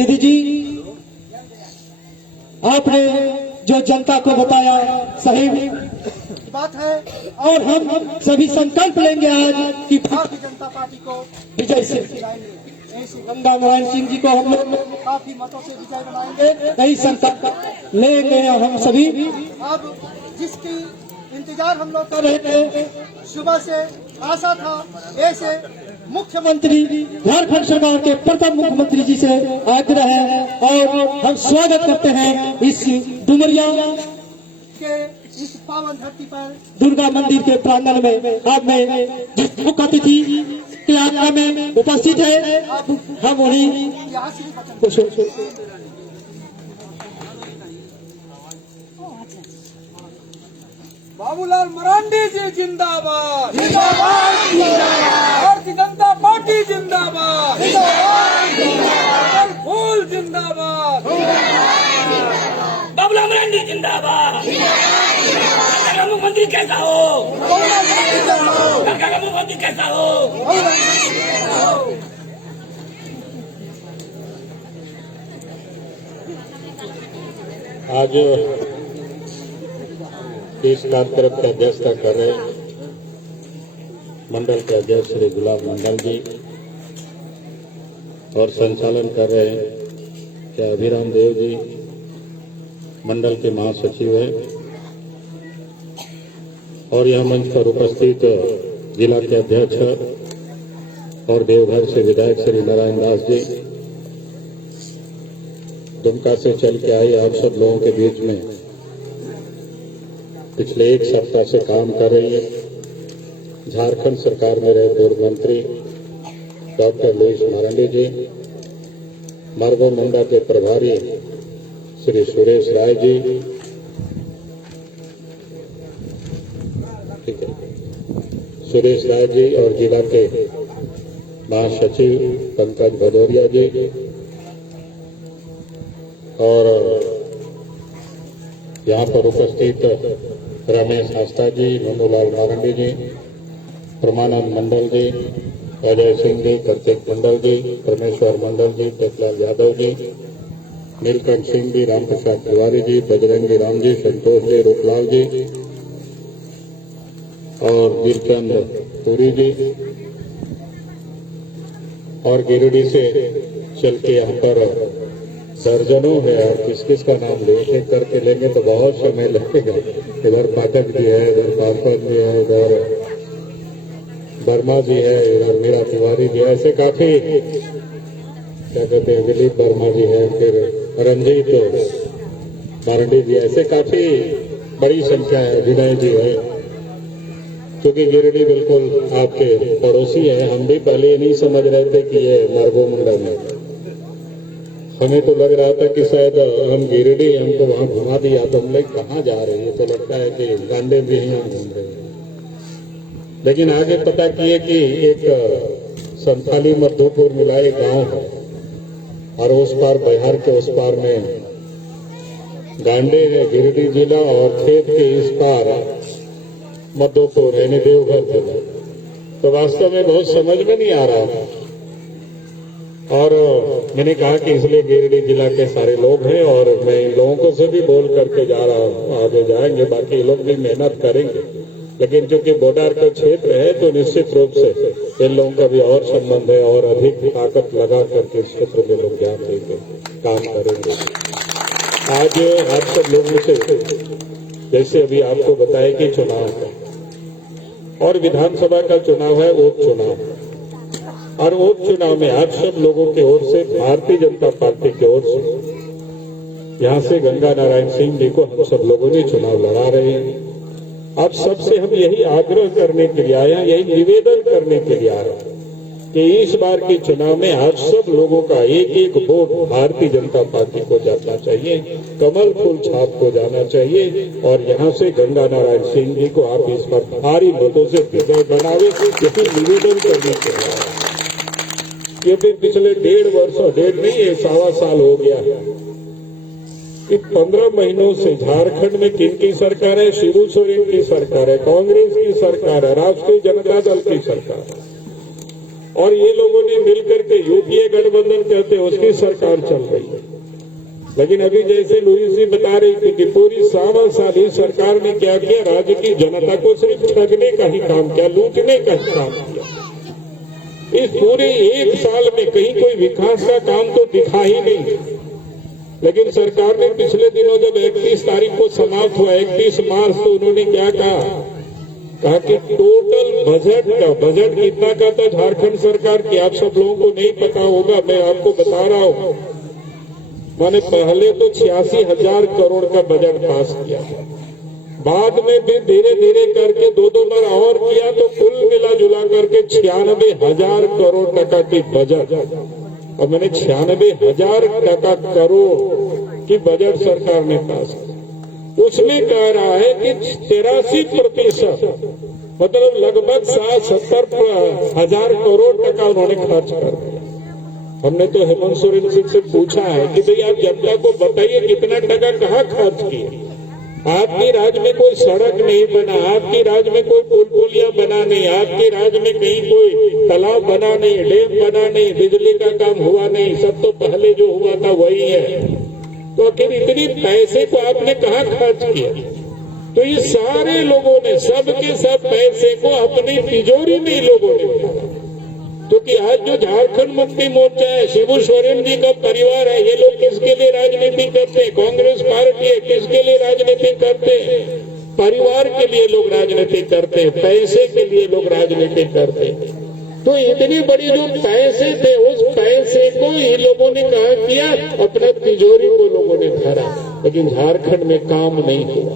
दीदी जी, आपने जो जनता को बताया सही बात है और हम सभी संकल्प लेंगे आज कि भारतीय जनता पार्टी को विजय से गंगा नारायण सिंह जी को हम लोग काफी मतों से विजय बनाएंगे, कई संकल्प लेंगे हम सभी। अब जिसकी इंतजार हम लोग कर रहे थे सुबह से, आशा था ऐसे मुख्यमंत्री झारखंड सरकार के प्रथम मुख्यमंत्री जी से आग्रह है और हम स्वागत करते हैं इस डुमरिया के इस पावन धरती पर दुर्गा मंदिर के प्रांगण में। आप में जिस मुख्य अतिथि के आग्रह में उपस्थित है, हम उन्हीं बाबूलाल मरांडी जी जिंदाबाद, भारतीय जनता पार्टी जिंदाबाद, फूल जिंदाबाद, बाबूलाल मरांडी जिंदाबाद। का मुख्यमंत्री कैसा हो, का मुख्यमंत्री कैसा हो। आज इस कार्यक्रम की अध्यक्षता कर रहे मंडल के अध्यक्ष श्री गुलाब मंडल जी और संचालन कर रहे क्या अभिराम देव जी मंडल के महासचिव हैं, और यह मंच पर उपस्थित जिला के अध्यक्ष और देवघर से विधायक श्री नारायण दास जी, दुमका से चल के आए आप सब लोगों के बीच में पिछले एक सप्ताह से काम कर रही है झारखंड सरकार में रहे पूर्व मंत्री डॉक्टर लुईस मरांडी जी, मार्गो मुंडा के प्रभारी श्री सुरेश राय जी, ठीक है, सुरेश राय जी और जिला के महासचिव पंकज भदौरिया जी और यहाँ पर उपस्थित रमेश आस्था जी, मनुलाल मारंडी जी, प्रमानंद मंडल जी, अजय सिंह जी, कार्तिक मंडल जी, परमेश्वर मंडल जी, टेकलाल यादव जी, नीलकंठ सिंह जी, रामप्रसाद तिवारी जी, बजरंगी राम जी, संतोष जी, रूपलाल जी और वीरचंद पुरी जी, और गिरिडीह से चल के यहाँ पर दर्जनों है और किस किस का नाम ले एक करके लेंगे तो बहुत समय लगेगा। इधर पाठक जी है, इधर पार्पद जी है, इधर वर्मा जी है, इधर मीरा तिवारी जी, ऐसे काफी क्या कहते हैं दिलीप वर्मा जी है, फिर रंजीत मारंडी जी, ऐसे काफी बड़ी संख्या है, विनय जी है। क्योंकि गिरिडीह बिल्कुल आपके पड़ोसी है, हम भी पहले नहीं समझ रहे थे कि ये मार्गो मुंडा में, हमें तो लग रहा था कि शायद हम गिरिडीह, हमको वहां घुमा दिया तो हम लोग कहाँ जा रहे हैं, तो लगता है कि गांडे भी यहाँ घूम रहे हैं। लेकिन आगे पता किए कि एक संथाली मधुपुर मिला एक गांव है और उस पार बिहार के उस पार में गांडे है गिरिडीह जिला और खेत के इस पार मधुपुर यानी देवघर जिला। तो वास्तव में बहुत समझ में नहीं आ रहा था और मैंने कहा कि इसलिए गिरिडीह जिला के सारे लोग हैं और मैं इन लोगों को से भी बोल करके जा रहा हूँ, आगे जाएंगे, बाकी लोग भी मेहनत करेंगे, लेकिन चूंकि बॉर्डर का क्षेत्र है तो निश्चित रूप से इन लोगों का भी और संबंध है और अधिक ताकत लगा करके इस क्षेत्र में लोग ध्यान देंगे, काम करेंगे। आज आप सब लोगों से जैसे अभी आपको बताया कि चुनाव है और विधानसभा का चुनाव है, उपचुनाव, और उपचुनाव में आप सब लोगों की ओर से भारतीय जनता पार्टी की ओर से यहाँ से गंगा नारायण सिंह जी को हम सब लोगों ने चुनाव लड़ा रहे हैं। आप सबसे हम यही आग्रह करने के लिए आए हैं, यही निवेदन करने के लिए आए हैं कि इस बार के चुनाव में आप सब लोगों का एक एक वोट भारतीय जनता पार्टी को जाना चाहिए, कमल फूल छाप को जाना चाहिए और यहाँ से गंगा नारायण सिंह जी को आप इस बार भारी वोटों से विजय बनावे, यही निवेदन करने के लिए आए। ये भी पिछले 1.5 वर्ष, 1.5 नहीं 1.25 साल हो गया कि 15 महीनों से झारखंड में किनकी सरकार है, शिबू सोरेन की सरकार है, कांग्रेस की सरकार है, राष्ट्रीय जनता दल की सरकार है। और ये लोगों ने मिलकर के यूपीए गठबंधन कहते हैं उसकी सरकार चल रही है। लेकिन अभी जैसे लुई जी बता रही थी कि पूरी 7 साल ही सरकार ने क्या किया, राज्य की जनता को सिर्फ ठगने का ही काम किया, लूटने का ही काम किया। इस पूरे 1 साल में कहीं कोई विकास का काम तो दिखा ही नहीं। लेकिन सरकार ने पिछले दिनों जब 31 तारीख को समाप्त हुआ 31 मार्च, तो उन्होंने क्या कहा कि टोटल बजट कितना का था झारखंड सरकार की, आप सब लोगों को नहीं पता होगा, मैं आपको बता रहा हूँ। मैंने पहले तो 86,000 करोड़ का बजट पास किया, बाद में भी धीरे धीरे करके 2 बार और किया, तो कुल मिला जुला करके 96,000 करोड़ टका की बजट, और मैंने 96,000 टका करोड़ की बजट सरकार ने पास किया। उसमें कह रहा है कि 83%, मतलब लगभग 60-70,000 करोड़ टका उन्होंने खर्च कर दिया। हमने तो हेमंत सोरेन सिंह से पूछा है कि भाई आप जनता को बताइए कितना टका कहाँ खर्च किए। आपके राज्य में कोई सड़क नहीं बना, आपके राज्य में कोई पुल पुलिया बना नहीं, आपके राज्य में कहीं कोई तालाब बना नहीं, डैम बना नहीं, बिजली का काम हुआ नहीं, सब तो पहले जो हुआ था वही है। तो आखिर इतनी पैसे को आपने कहाँ खर्च किया? तो ये सारे लोगों ने सबके सब पैसे को अपनी तिजोरी में ही लोगों ने दिया। क्योंकि आज जो झारखंड मुक्ति मोर्चा है, शिबू सोरेन जी का परिवार है, ये लोग किसके लिए राजनीति करते हैं? कांग्रेस पार्टी है, किसके लिए राजनीति करते हैं? परिवार के लिए लोग राजनीति करते हैं, पैसे के लिए लोग राजनीति करते हैं। तो इतनी बड़ी जो पैसे थे, उस पैसे को ये लोगों ने कहा किया, अपना तिजोरी को लोगों ने भरा। लेकिन झारखंड में काम नहीं हुआ।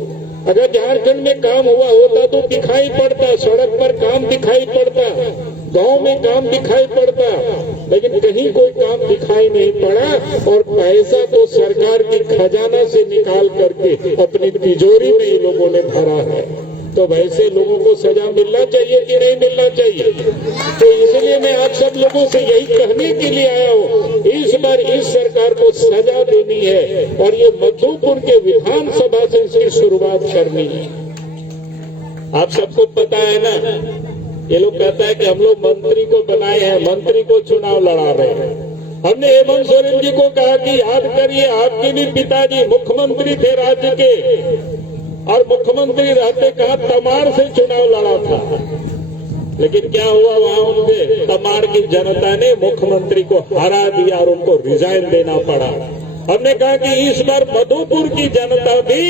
अगर झारखंड में काम हुआ होता तो दिखाई पड़ता, सड़क पर काम दिखाई पड़ता, गांव में काम दिखाई पड़ता, लेकिन कहीं कोई काम दिखाई नहीं पड़ा। और पैसा तो सरकार की खजाना से निकाल करके अपनी तिजोरी में ये लोगों ने भरा है। तो वैसे लोगों को सजा मिलना चाहिए कि नहीं मिलना चाहिए? तो इसलिए मैं आप सब लोगों से यही कहने के लिए आया हूँ, इस बार इस सरकार को सजा देनी है और ये मधुपुर के विधानसभा से इसकी शुरुआत करनी है। आप सबको पता है ना, ये लोग कहता है कि हम लोग मंत्री को बनाए हैं, मंत्री को चुनाव लड़ा रहे हैं। हमने हेमंत सोरेन जी को कहा कि याद करिए, आपके भी पिताजी मुख्यमंत्री थे राज्य के, और मुख्यमंत्री रहते कहा तमाड़ से चुनाव लड़ा था। लेकिन क्या हुआ, वहां उनके तमाड़ की जनता ने मुख्यमंत्री को हरा दिया और उनको रिजाइन देना पड़ा। हमने कहा कि इस बार मधुपुर की जनता भी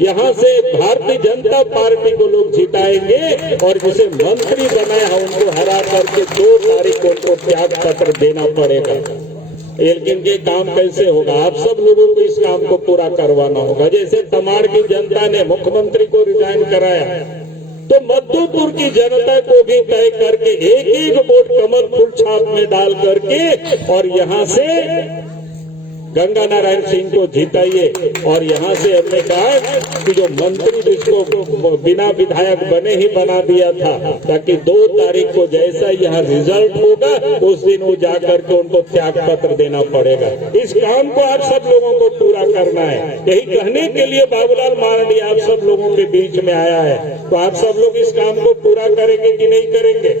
यहाँ से भारतीय जनता पार्टी को लोग जिताएंगे और जिसे मंत्री बनाया है उनको हरा करके 2 तारीख को उनको त्याग पत्र देना पड़ेगा। लेकिन ये काम कैसे होगा? आप सब लोगों को इस काम को पूरा करवाना होगा। जैसे तमाड़ की जनता ने मुख्यमंत्री को रिजाइन कराया, तो मधुपुर की जनता को भी तय करके एक वोट कमल फूल छाप में डाल करके और यहाँ से गंगा नारायण सिंह को जिताइए। और यहाँ से हमने कहा कि जो मंत्री जिसको बिना विधायक बने ही बना दिया था, ताकि 2 तारीख को जैसा यहाँ रिजल्ट होगा उस दिन वो जाकर के उनको त्याग पत्र देना पड़ेगा। इस काम को आप सब लोगों को पूरा करना है। यही कहने के लिए बाबूलाल मरांडी आप सब लोगों के बीच में आया है। तो आप सब लोग इस काम को पूरा करेंगे कि नहीं करेंगे?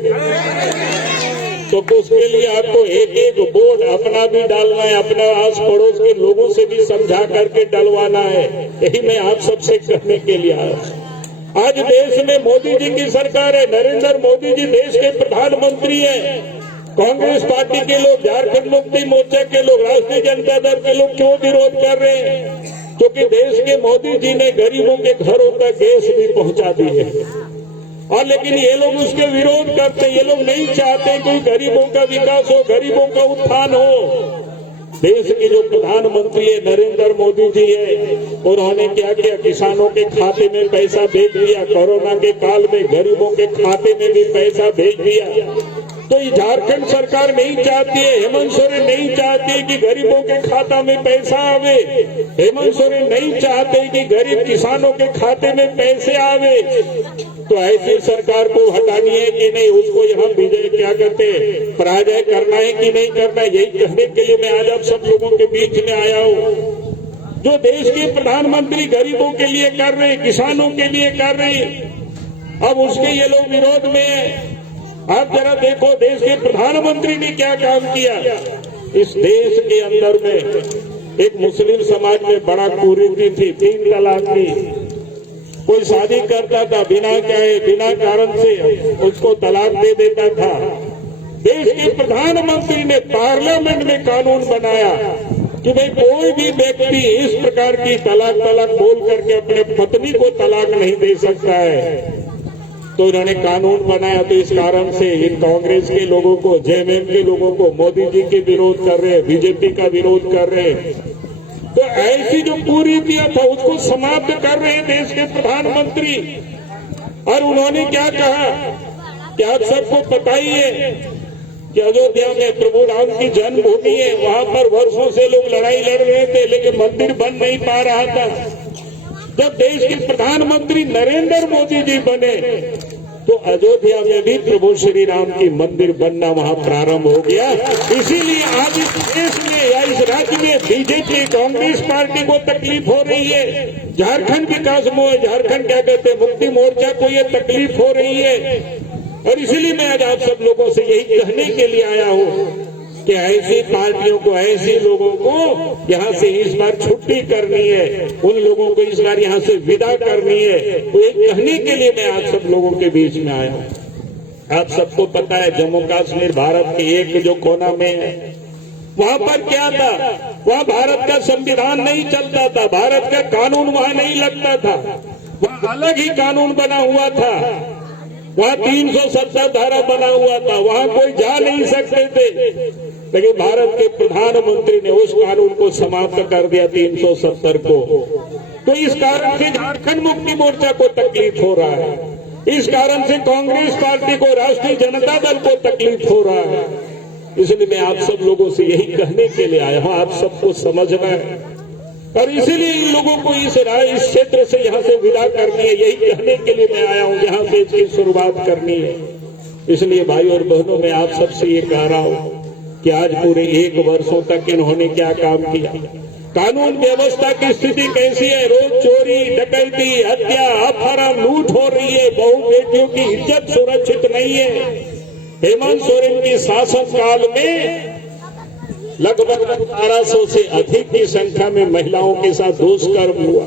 तो उसके लिए आपको एक वोट अपना भी डालना है, अपना आस पड़ोस के लोगों से भी समझा करके डलवाना है। यही मैं आप सबसे कहने के लिए आया। आज देश में मोदी जी की सरकार है, नरेंद्र मोदी जी देश के प्रधानमंत्री हैं। कांग्रेस पार्टी के लोग, झारखंड मुक्ति मोर्चा के लोग, राष्ट्रीय जनता दल के लोग क्यों विरोध कर रहे हैं? क्योंकि देश के मोदी जी ने गरीबों के घरों तक गैस भी पहुंचा दी है। और लेकिन ये लोग उसके विरोध करते हैं। ये लोग नहीं चाहते कि गरीबों का विकास हो, गरीबों का उत्थान हो। देश के जो प्रधानमंत्री है नरेंद्र मोदी जी है, उन्होंने क्या किया? किसानों के खाते में पैसा भेज दिया। कोरोना के काल में गरीबों के खाते में भी पैसा भेज दिया। तो ये झारखंड सरकार नहीं चाहती है, हेमंत सोरेन नहीं चाहती कि गरीबों के खाता में पैसा आवे। हेमंत सोरेन नहीं चाहते कि गरीब किसानों के खाते में पैसे आवे। तो ऐसी सरकार को हटानी है कि नहीं? उसको यहाँ विजय क्या कहते हैं, पराजय करना है कि नहीं करना है? यही कहने के लिए मैं आज आप सब लोगों के बीच में आया हूँ। जो देश के प्रधानमंत्री गरीबों के लिए कर रहे हैं, किसानों के लिए कर रहे हैं, अब उसके ये लोग विरोध में है। आप जरा देखो देश के प्रधानमंत्री ने क्या काम किया। इस देश के अंदर में एक मुस्लिम समाज में बड़ा कुरीति थी, 3 तलाक की। कोई शादी करता था बिना कहे बिना कारण से उसको तलाक दे देता था। देश के प्रधानमंत्री ने पार्लियामेंट में कानून बनाया कि भाई कोई भी व्यक्ति इस प्रकार की तलाक बोल करके अपने पत्नी को तलाक नहीं दे सकता है। तो इन्होंने कानून बनाया। तो इस कारण से इन कांग्रेस के लोगों को, जेएमएम के लोगों को मोदी जी के विरोध कर रहे हैं, बीजेपी का विरोध कर रहे हैं। तो ऐसी जो कुरीतियां था उसको समाप्त कर रहे हैं देश के प्रधानमंत्री। और उन्होंने क्या कहा कि आप सबको पता ही है कि अयोध्या में प्रभु राम की जन्मभूमि है, वहां पर वर्षों से लोग लड़ाई लड़ रहे थे लेकिन मंदिर बन नहीं पा रहा था। जब देश के प्रधानमंत्री नरेंद्र मोदी जी बने तो अयोध्या में भी प्रभु श्री राम की मंदिर बनना वहां प्रारंभ हो गया। इसीलिए आज इस देश में या इस राज्य में बीजेपी कांग्रेस पार्टी को तकलीफ हो रही है। झारखंड विकास झारखंड क्या कहते हैं, मुक्ति मोर्चा को ये तकलीफ हो रही है। और इसीलिए मैं आज आप सब लोगों से यही कहने के लिए आया हूँ कि ऐसी पार्टियों को, ऐसे लोगों को यहाँ से इस बार छुट्टी करनी है, उन लोगों को इस बार यहाँ से विदा करनी है। तो ये कहने के लिए मैं आप सब लोगों के बीच में आया हूँ। आप सबको पता है जम्मू कश्मीर भारत के एक जो कोना में है, वहाँ पर क्या था, वहाँ भारत का संविधान नहीं चलता था, भारत का कानून वहाँ नहीं लगता था, वहाँ अलग ही कानून बना हुआ था। वहाँ 370 धारा बना हुआ था, वहाँ कोई जा नहीं सकते थे। लेकिन भारत के प्रधानमंत्री ने उस कानून को समाप्त कर दिया 370 को। तो इस कारण से झारखंड मुक्ति मोर्चा को तकलीफ हो रहा है। इस कारण से कांग्रेस पार्टी को, राष्ट्रीय जनता दल को तकलीफ हो रहा है। इसलिए मैं आप सब लोगों से यही कहने के लिए आया हूँ, आप सबको समझना है। और इसीलिए इन लोगों को इस क्षेत्र से यहाँ से विदा करनी है, यही कहने के लिए मैं आया हूँ, यहाँ से इसकी शुरुआत करनी है। इसलिए भाई और बहनों, मैं आप सबसे ये कह रहा हूँ कि आज पूरे 1 वर्षों तक इन्होंने क्या काम किया। कानून व्यवस्था की स्थिति कैसी है, रोज चोरी, डकैती, हत्या, अपहरण, लूट हो रही है, बहू बेटियों की इज्जत सुरक्षित नहीं है। हेमंत सोरेन के शासन काल में लगभग 1800 से अधिक की संख्या में महिलाओं के साथ दुष्कर्म हुआ।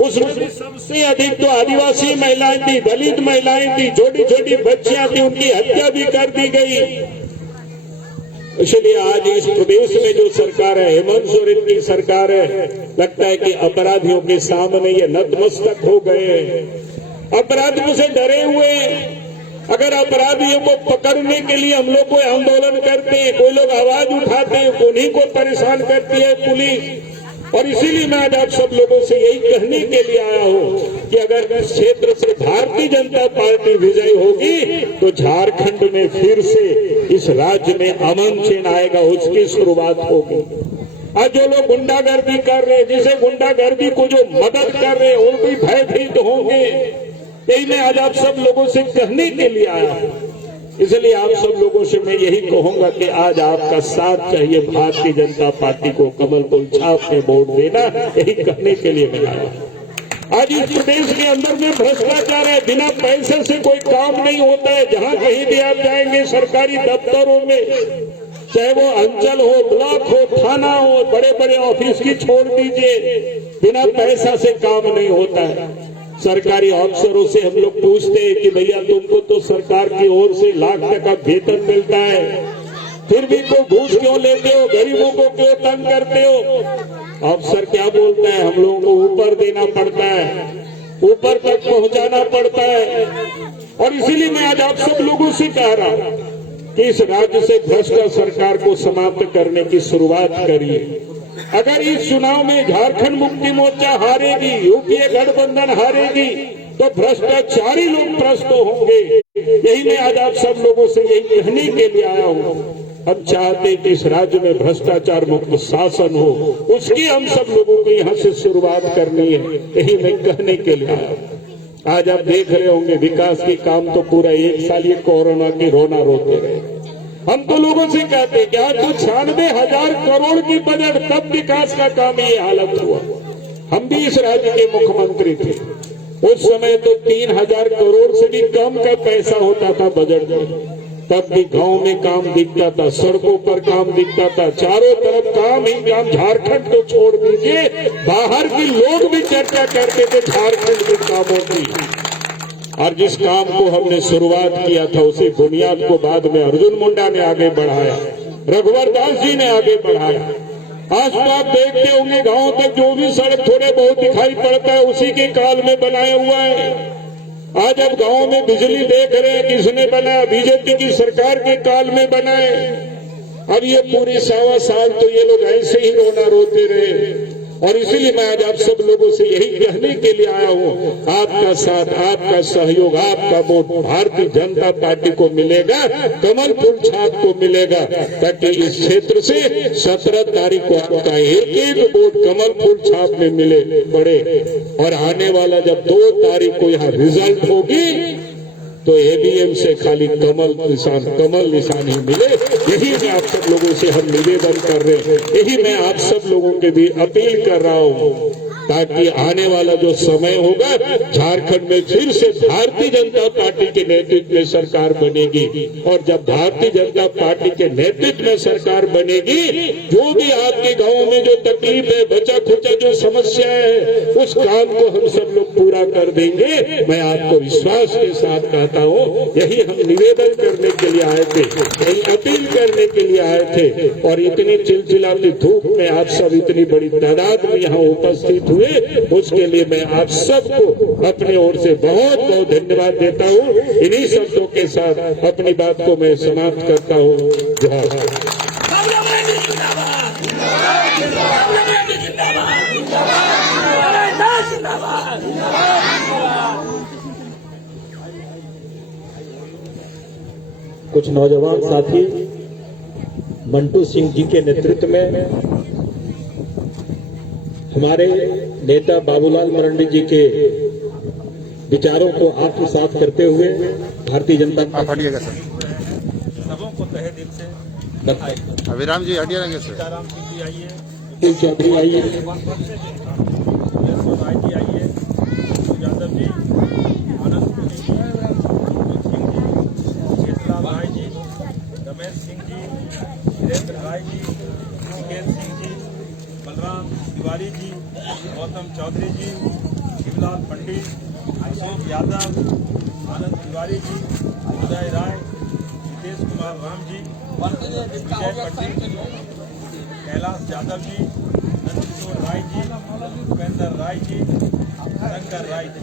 उसमें सबसे अधिक तो आदिवासी महिलाएं थी, दलित महिलाएं थी, छोटी छोटी बच्चियां थी, उनकी हत्या भी कर दी गई। इसलिए आज इस प्रदेश में जो सरकार है, हेमंत सोरेन की सरकार है, लगता है कि अपराधियों के सामने ये नतमस्तक हो गए हैं, अपराधियों से डरे हुए हैं। अगर अपराधियों को पकड़ने के लिए हम लोग कोई आंदोलन करते हैं, कोई लोग आवाज उठाते हैं, उन्हीं को परेशान करती है पुलिस। और इसीलिए मैं आज आप सब लोगों से यही कहने के लिए आया हूँ कि अगर इस क्षेत्र से भारतीय जनता पार्टी विजयी होगी तो झारखंड में फिर से इस राज्य में अमन चैन आएगा, उसकी शुरुआत होगी। आज जो लोग गुंडागर्दी कर रहे हैं, जिसे गुंडागर्दी को जो मदद कर रहे हैं, वो भी भयभीत होंगे। यही मैं आज आप सब लोगों से कहने के लिए आया हूँ। इसलिए आप सब लोगों से मैं यही कहूंगा कि आज आपका साथ चाहिए, भारतीय जनता पार्टी को कमल को छाप में वोट देना, यही कहने के लिए मैं आया हूँ। आज इस प्रदेश के अंदर में भ्रष्टाचार है, बिना पैसे से कोई काम नहीं होता है। जहाँ कहीं भी आप जाएंगे सरकारी दफ्तरों में, चाहे वो अंचल हो, ब्लॉक हो, थाना हो, बड़े बड़े ऑफिस की छोड़ दीजिए, बिना पैसा से काम नहीं होता है। सरकारी अफसरों से हम लोग पूछते हैं कि भैया तुमको तो सरकार की ओर से लाख का वेतन मिलता है, फिर भी तो घूस क्यों लेते हो, गरीबों को क्यों तंग करते हो। अफसर क्या बोलता है, हम लोगों को ऊपर देना पड़ता है, ऊपर तक पहुंचाना पड़ता है। और इसीलिए मैं आज आप सब लोगों से कह रहा हूं कि इस राज्य से भ्रष्ट सरकार को समाप्त करने की शुरुआत करिए। अगर इस चुनाव में झारखंड मुक्ति मोर्चा हारेगी, यूपीए गठबंधन हारेगी, तो भ्रष्टाचारी लोग त्रस्त होंगे। यही मैं आज आप सब लोगों से यही कहने के लिए आया हूँ। हम चाहते हैं कि इस राज्य में भ्रष्टाचार मुक्त शासन हो, उसकी हम सब लोगों को यहाँ से शुरुआत करनी है, यही मैं कहने के लिए आया हूँ। आज आप देख रहे होंगे विकास की काम तो पूरा 1 साल ये कोरोना की रोना रोते रहे। हम तो लोगों से कहते हैं कि आज तो 96,000 करोड़ की बजट, तब विकास का काम ये हालत हुआ। हम भी इस राज्य के मुख्यमंत्री थे, उस समय तो 3,000 करोड़ से भी कम का पैसा होता था बजट में, तब भी गांव में काम दिखता था, सड़कों पर काम दिखता था, चारों तरफ काम ही काम। झारखंड तो छोड़ दीजिए, बाहर के लोग भी चर्चा करते थे झारखंड के कामों की। और जिस काम को हमने शुरुआत किया था उसी बुनियाद को बाद में अर्जुन मुंडा ने आगे बढ़ाया, रघुवर दास जी ने आगे बढ़ाया। आज तो आप देखते होंगे गांव तक जो भी सड़क थोड़े बहुत दिखाई पड़ता है उसी के काल में बनाया हुआ है। आज अब गांव में बिजली देख रहे हैं, किसने बनाया? बीजेपी की सरकार के काल में बनाए। अब ये पूरी 1.25 साल तो ये लोग ऐसे ही रोना रोते रहे। और इसीलिए मैं आज आप सब लोगों से यही कहने के लिए आया हूँ, आपका साथ, आपका सहयोग, आपका वोट भारतीय जनता पार्टी को मिलेगा, कमल फूल छाप को मिलेगा, ताकि इस क्षेत्र से 17 तारीख को आपका एक वोट कमल फूल छाप में मिले पड़े। और आने वाला जब 2 तारीख को यहाँ रिजल्ट होगी तो ईवीएम से खाली कमल निशान ही मिले। यही मैं आप सब लोगों से हम निवेदन कर रहे हैं, यही मैं आप सब लोगों के भी अपील कर रहा हूँ, ताकि आने वाला जो समय होगा झारखंड में फिर से भारतीय जनता पार्टी के नेतृत्व में सरकार बनेगी। और जब भारतीय जनता पार्टी के नेतृत्व में सरकार बनेगी, जो भी आपके गांव में जो तकलीफ है, बचा खुचा जो समस्या है, उस काम को हम सब लोग पूरा कर देंगे। मैं आपको विश्वास के साथ कहता हूँ, यही हम निवेदन करने के लिए आए थे, यही अपील करने के लिए आए थे। और इतनी चिलचिलाती धूप में आप सब इतनी बड़ी तादाद में यहाँ उपस्थित हुए, उसके लिए मैं आप सबको अपनी ओर से बहुत बहुत धन्यवाद देता हूँ। इन्हीं शब्दों के साथ अपनी बात को मैं समाप्त करता हूँ। जय हिंद। कुछ नौजवान साथी मंटू सिंह जी के नेतृत्व में हमारे नेता बाबूलाल मरांडी जी के विचारों को आत्मसात करते हुए भारतीय जनता पार्टी सबों को तहे दिल से बधाई। अभिराम जी हटिया लगे सर। सीताराम सिंह जी आइए, कुल चौधरी आइए, राय जी आइए, यादव जी, आनंद पुरी जी, सिंह जी, केशलाल राय जी, रमेश सिंह जी, वीरेंद्र राय जी, मुकेश सिंह जी, बलराम तिवारी जी, गौतम चौधरी जी, शिवलाल पंडित, अशोक यादव, आनंद तिवारी जी, उदय राय, नितेश कुमार राम जी, विजय पंडित जी, कैलाश यादव जी, नंदकिशोर राय जी, उपेंद्र राय जी, शंकर राय जी।